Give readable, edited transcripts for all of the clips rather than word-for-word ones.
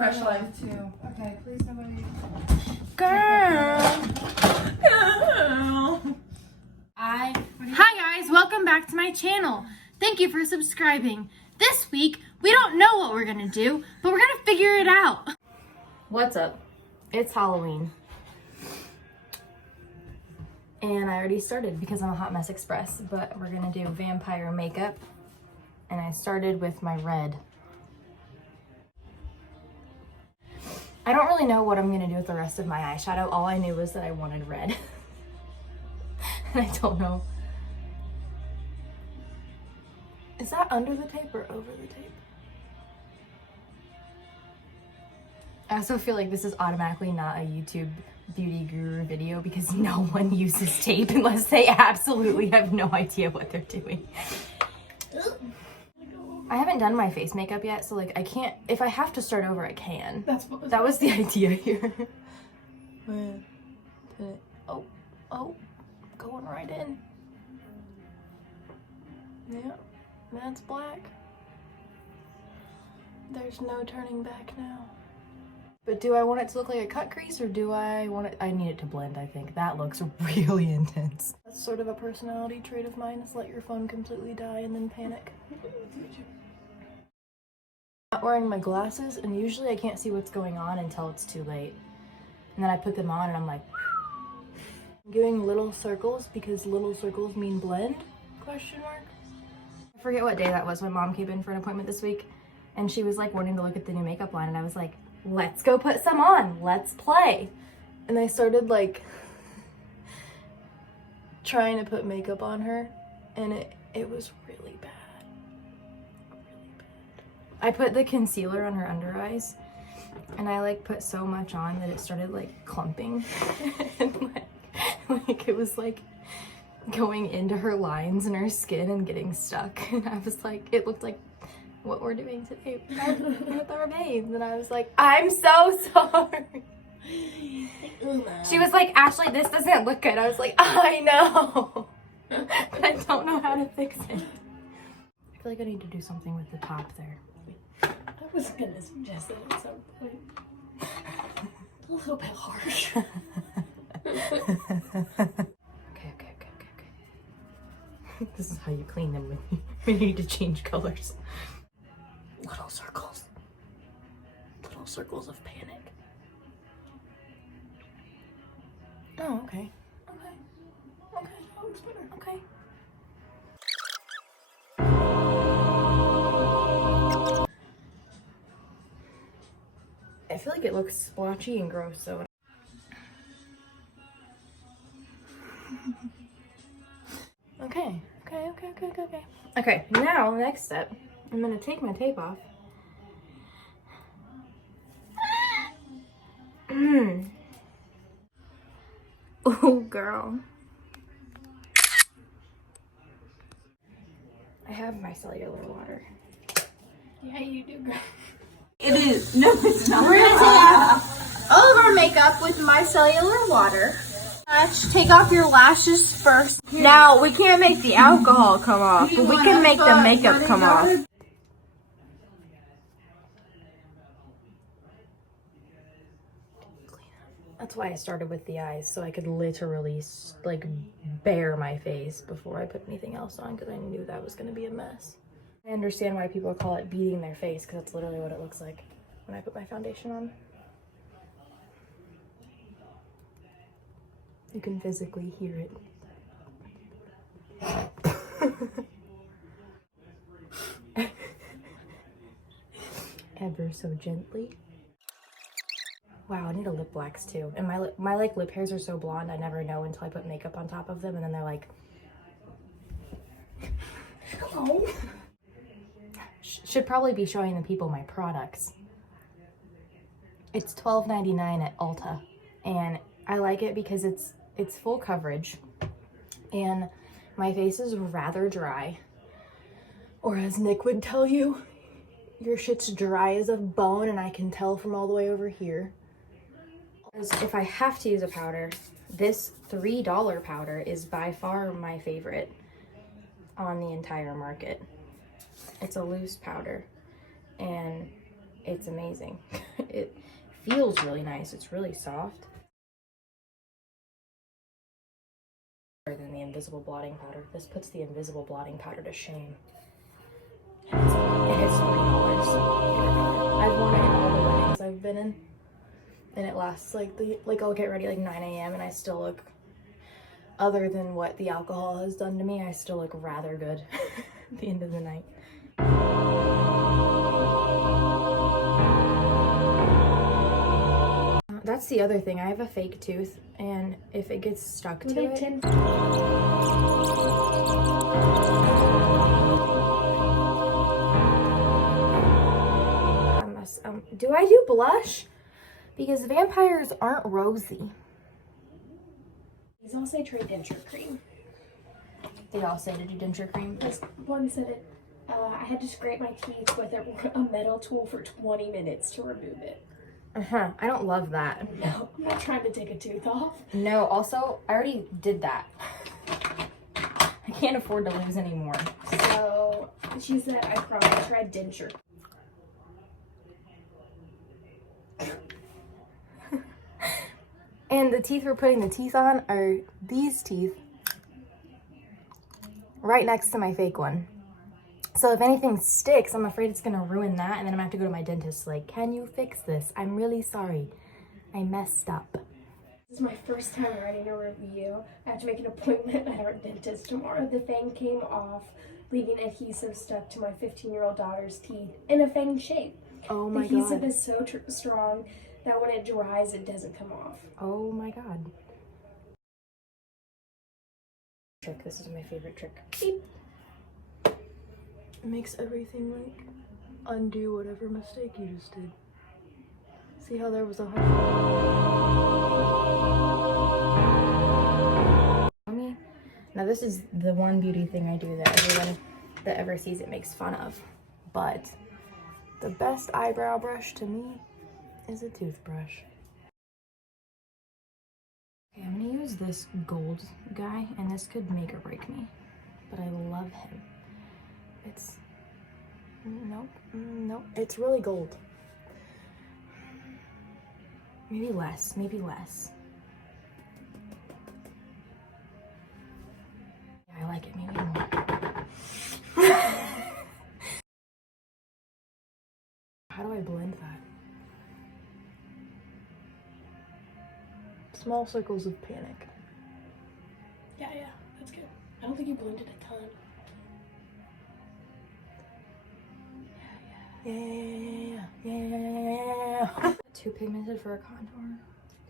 Fresh life too. Okay, please nobody. Girl. Hi guys, welcome back to my channel. Thank you for subscribing. This week, we don't know what we're gonna do, but we're gonna figure it out. What's up? It's Halloween. And I already started because I'm a Hot Mess Express, but we're gonna do vampire makeup. And I started with my red. I don't really know what I'm gonna do with the rest of my eyeshadow. All I knew was that I wanted red. And I don't know. Is that under the tape or over the tape? I also feel like this is automatically not a YouTube beauty guru video because no one uses tape unless they absolutely have no idea what they're doing. I haven't done my face makeup yet, so like I can't, if I have to start over, I can. That was the idea here. Oh, going right in. Yeah, that's black. There's no turning back now. But do I want it to look like a cut crease or do I want it, I need it to blend, I think. That looks really intense. That's sort of a personality trait of mine, is let your phone completely die and then panic. I'm not wearing my glasses and usually I can't see what's going on until it's too late. And then I put them on and I'm like, I'm doing little circles because little circles mean blend, question mark. I forget what day that was. My mom came in for an appointment this week and she was like wanting to look at the new makeup line and I was like, let's go put some on, let's play. And I started like trying to put makeup on her and it was really bad. Really bad. I put the concealer on her under eyes and I like put so much on that it started like clumping. And like it was like going into her lines and her skin and getting stuck. And I was like, it looked like what we're doing today with our babes. And I was like, I'm so sorry. She was like, Ashley, this doesn't look good. I was like, I know. But I don't know how to fix it. I feel like I need to do something with the top there. I was gonna suggest that at some point. A little bit harsh. Okay. This is how you clean them when you need to change colors. Little circles. Little circles of panic. Oh, okay. Okay, that looks better. Okay. I feel like it looks splotchy and gross, so. Okay. Okay, now, next step, I'm gonna take my tape off. Oh, girl. I have my cellular water. Yeah, you do, girl. It is. No, it's not. We're gonna take all of our makeup with micellar water. Take off your lashes first. Now, we can't make the alcohol come off, but we can make the makeup come off. That's why I started with the eyes, so I could literally like bare my face before I put anything else on, because I knew that was gonna be a mess. I understand why people call it beating their face, because that's literally what it looks like when I put my foundation on. You can physically hear it. Ever so gently. Wow, I need a lip wax too. And my like lip hairs are so blonde, I never know until I put makeup on top of them, and then they're like, hello. Should probably be showing the people my products. It's $12.99 at Ulta, and I like it because it's full coverage, and my face is rather dry. Or as Nick would tell you, your shit's dry as a bone, and I can tell from all the way over here. If I have to use a powder, this $3 powder is by far my favorite on the entire market. It's a loose powder and it's amazing. It feels really nice. It's really soft. Better than the invisible blotting powder. This puts the invisible blotting powder to shame. And it's $3. I've worn it in all the weddings I've been in. And it lasts like I'll get ready like 9 a.m. and I still look, other than what the alcohol has done to me, I still look rather good at the end of the night. That's the other thing. I have a fake tooth, and if it gets stuck to it, do I do blush? Because vampires aren't rosy. These all say try denture cream. They all say to do denture cream. This one said it. I had to scrape my teeth with a metal tool for 20 minutes to remove it. I don't love that. No, I'm not trying to take a tooth off. No, also, I already did that. I can't afford to lose anymore. So, she said I probably tried denture. And the teeth we're putting the teeth on are these teeth right next to my fake one. So if anything sticks, I'm afraid it's gonna ruin that, and then I'm gonna have to go to my dentist like, can you fix this? I'm really sorry. I messed up. This is my first time writing a review. I have to make an appointment at our dentist tomorrow. The fang came off, leaving adhesive stuck to my 15-year-old daughter's teeth in a fang shape. Oh my god. The adhesive is so strong that when it dries, it doesn't come off. Oh my god. Trick. This is my favorite trick. Beep. It makes everything like undo whatever mistake you just did. See how there was a Now this is the one beauty thing I do that everyone that ever sees it makes fun of. But the best eyebrow brush to me is a toothbrush. Okay, I'm gonna use this gold guy, and this could make or break me, but I love him. It's, nope, it's really gold. Maybe less. Yeah, I like it, maybe more. How do I blend that? Small circles of panic. Yeah, that's good. I don't think you blended a ton. Yeah. Too pigmented for a contour.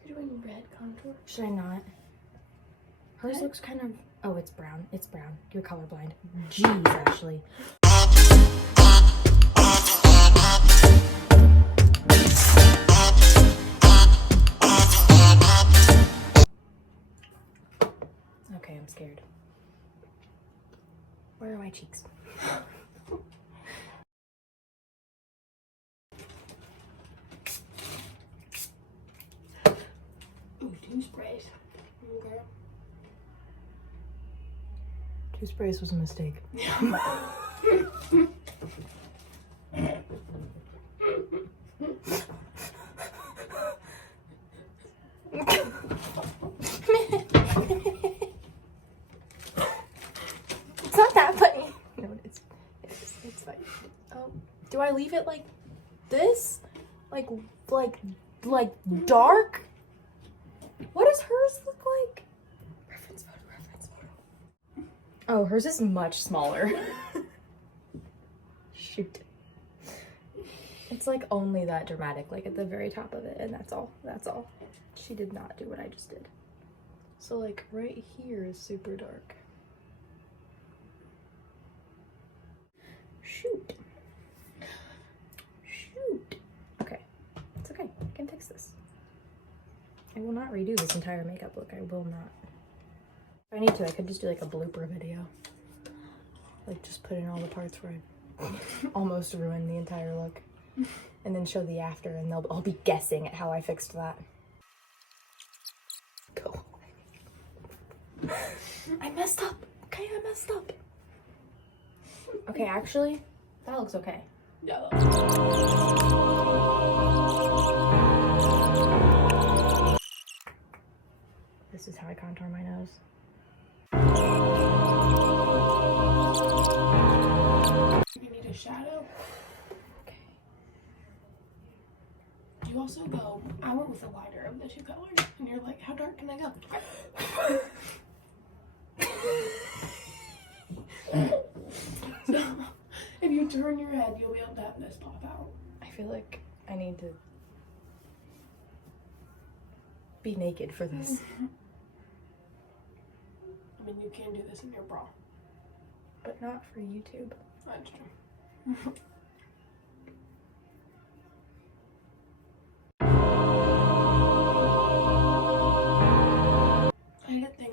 You're doing red contour? Should I not? Hers What? looks kind of, oh, it's brown. It's brown. You're colorblind. Jeez, Ashley. Okay, I'm scared. Where are my cheeks? Ooh, 2 sprays. Okay. 2 sprays was a mistake. It's not that funny. No, it's funny. Oh, do I leave it like this? Like dark? What does hers look like? Reference photo. Oh, hers is much smaller. Shoot. It's like only that dramatic, like at the very top of it, and that's all. She did not do what I just did. So like right here is super dark. Shoot. Okay, it's okay. I can fix this. I will not redo this entire makeup look. I will not. If I need to, I could just do like a blooper video. Like just put in all the parts where I almost ruined the entire look. And then show the after, and they'll all be guessing at how I fixed that. Go away. I messed up. Okay, I messed up. Okay, actually, that looks okay. Yeah. This is how I contour my nose. You need a shadow. Okay. You also go, I went with the lighter of the two colors, and you're like, how dark can I go? So, if you turn your head, you'll be able to have this pop out. I feel like I need to be naked for this. I mean, you can do this in your bra. But not for YouTube. That's true.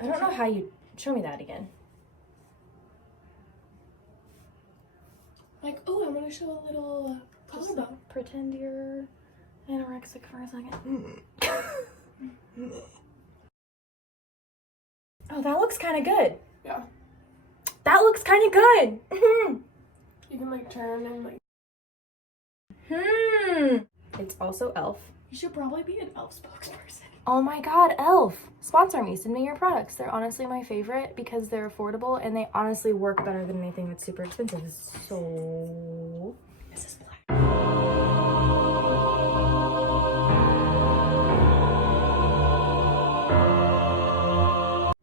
I don't know how you show me that again. Like, oh, I'm gonna show a little Just collarbone. pretend you're anorexic for a second. Oh, that looks kind of good. Yeah. That looks kind of good. You can like turn and like. It's also e.l.f. You should probably be an e.l.f. spokesperson. Oh my god, e.l.f. Sponsor me. Send me your products. They're honestly my favorite because they're affordable and they honestly work better than anything that's super expensive. So... This is black.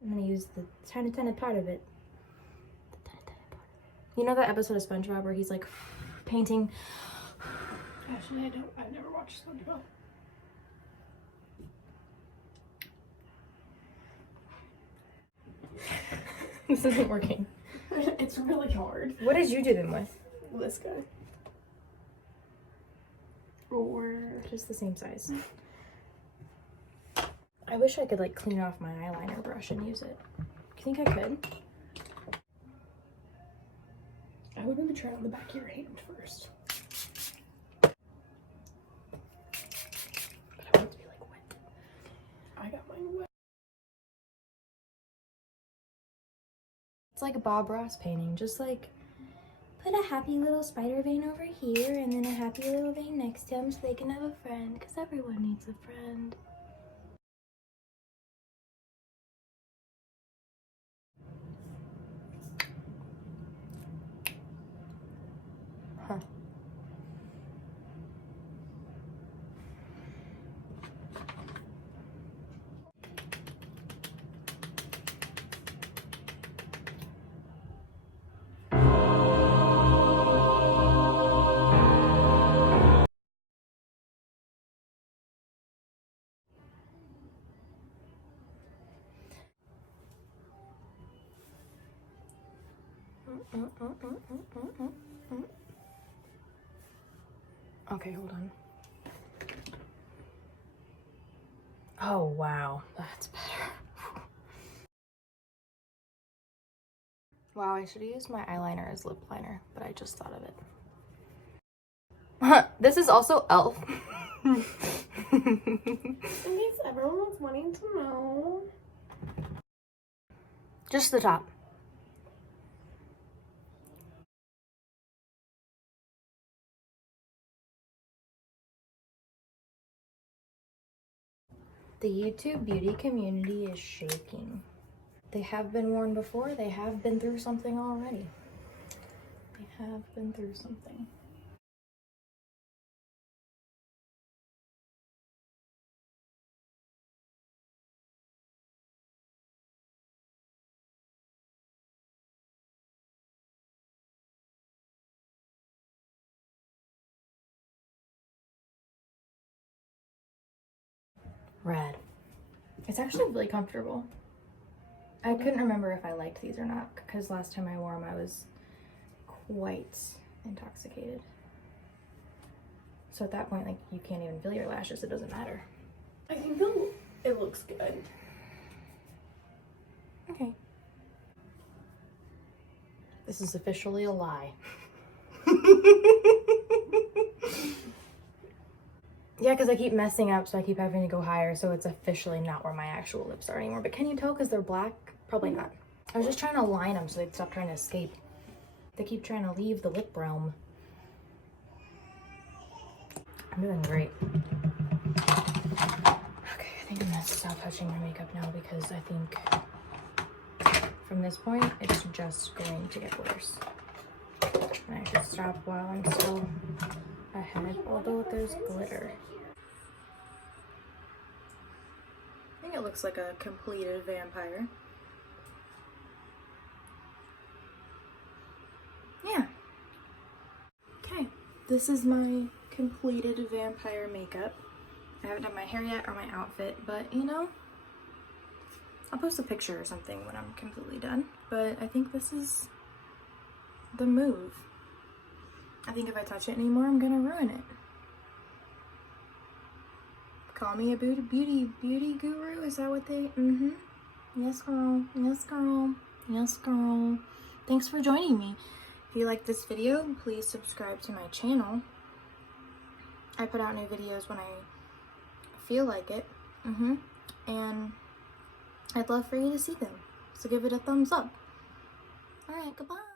I'm gonna use the tiny part of it. The tiny part of it. You know that episode of SpongeBob where he's like painting? Actually, I've never watched SpongeBob. This isn't working. It's really hard. What did you do them with? This guy. Or Just the same size. I wish I could like clean off my eyeliner brush and use it. Do you think I could? I would maybe try it on the back of your hand first. But I want it to be like wet. I got mine wet. It's like a Bob Ross painting, just like put a happy little spider vein over here and then a happy little vein next to him so they can have a friend, because everyone needs a friend. Huh. Okay, hold on. Oh, wow. That's better. Wow, I should have used my eyeliner as lip liner, but I just thought of it. This is also e.l.f. In case everyone was wanting to know. Just the top. The YouTube beauty community is shaking. They have been worn before. They have been through something already. They have been through something. Red. It's actually really comfortable. I couldn't remember if I liked these or not because last time I wore them I was quite intoxicated. So at that point, like, you can't even feel your lashes. It doesn't matter. I think it looks good. Okay. This is officially a lie. Yeah, because I keep messing up, so I keep having to go higher, so it's officially not where my actual lips are anymore. But can you tell because they're black? Probably not. I was just trying to line them so they'd stop trying to escape. They keep trying to leave the lip realm. I'm doing great. Okay, I think I'm gonna stop touching my makeup now because I think from this point, it's just going to get worse. And I should stop while I'm still ahead, although there's glitter. I think it looks like a completed vampire. Yeah. Okay, this is my completed vampire makeup. I haven't done my hair yet or my outfit, but you know, I'll post a picture or something when I'm completely done. But I think this is the move. I think if I touch it anymore, I'm gonna ruin it. Call me a beauty guru? Is that what they? Yes, girl. Yes, girl. Yes, girl. Thanks for joining me. If you like this video, please subscribe to my channel. I put out new videos when I feel like it. And I'd love for you to see them. So give it a thumbs up. Alright, goodbye.